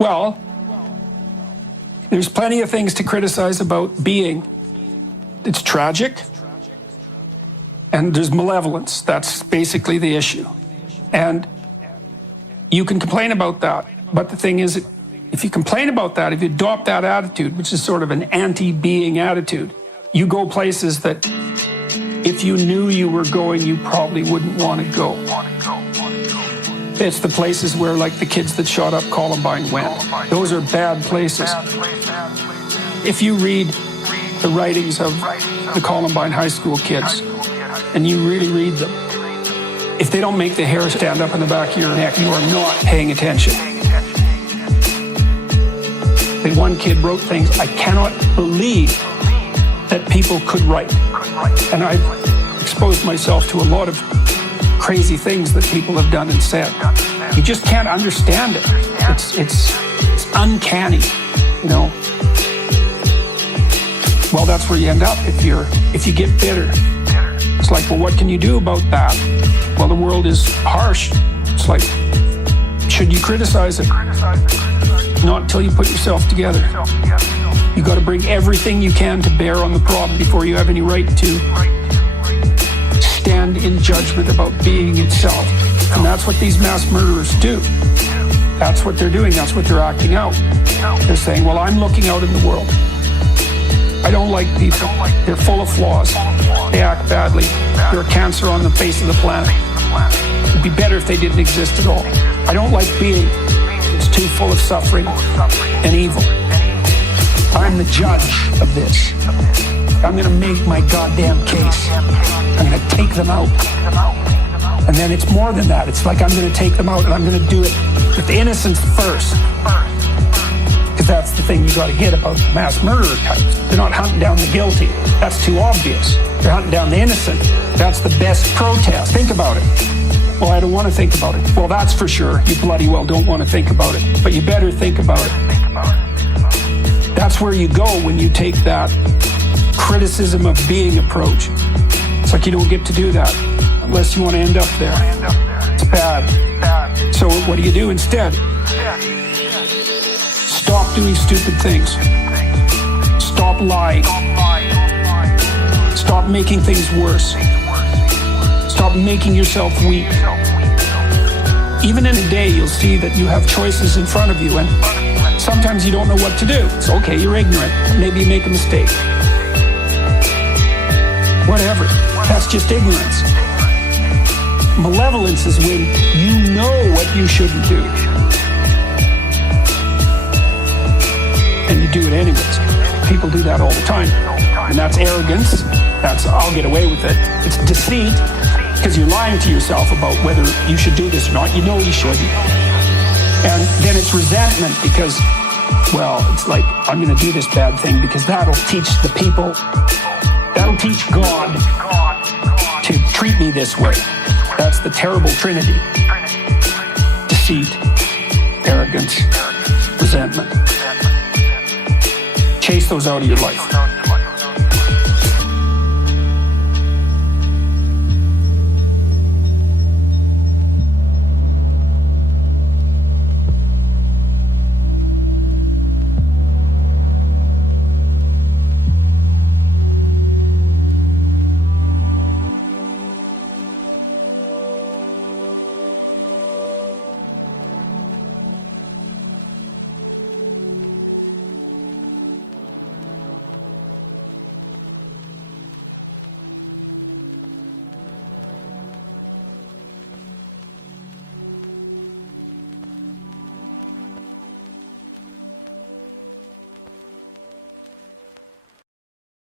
Well, there's plenty of things to criticize about being. It's tragic, and there's malevolence. That's basically the issue. And you can complain about that, but the thing is, if you complain about that, if you adopt that attitude, which is sort of an anti-being attitude, you go places that if you knew you were going, you probably wouldn't want to go. It's the places where, like, the kids that shot up Columbine went. Those are bad places. If you read the writings of the Columbine high school kids, and you really read them, if they don't make the hair stand up in the back of your neck, you are not paying attention. The one kid wrote things I cannot believe that people could write. And I've exposed myself to a lot of crazy things that people have done and said. You just can't understand it. It's uncanny, you know. Well, that's where you end up if you get bitter. It's like, well, what can you do about that? Well, the world is harsh. It's like, should you criticize it? Not until you put yourself together. You got to bring everything you can to bear on the problem before you have any right to stand in judgment about being itself. And that's what these mass murderers do. That's what they're doing. That's what they're acting out. They're saying, well, I'm looking out in the world. I don't like people. They're full of flaws. They act badly. They're a cancer on the face of the planet. It'd be better if they didn't exist at all. I don't like being. It's too full of suffering and evil. I'm the judge of this. I'm going to make my goddamn case. I'm going to take them out. And then it's more than that. It's like I'm going to take them out and I'm going to do it with the innocents first. Because that's the thing you got to get about the mass murderer types. They're not hunting down the guilty. That's too obvious. They're hunting down the innocent. That's the best protest. Think about it. Well, I don't want to think about it. Well, that's for sure. You bloody well don't want to think about it. But you better think about it. That's where you go when you take that criticism of being approach. It's like you don't get to do that unless you want to end up there. It's bad. So what do you do instead? Stop doing stupid things. Stop lying. Stop making things worse. Stop making yourself weak. Even in a day, you'll see that you have choices in front of you, and sometimes you don't know what to do. It's okay, you're ignorant. Maybe you make a mistake. Whatever. That's just ignorance. Malevolence is when you know what you shouldn't do, and you do it anyways. People do that all the time. And that's arrogance. That's, I'll get away with it. It's deceit, because you're lying to yourself about whether you should do this or not. You know you shouldn't. And then it's resentment because, well, it's like, I'm going to do this bad thing because that'll teach the people, that'll teach God to treat me this way. That's the terrible trinity. Deceit, arrogance, resentment. Chase those out of your life.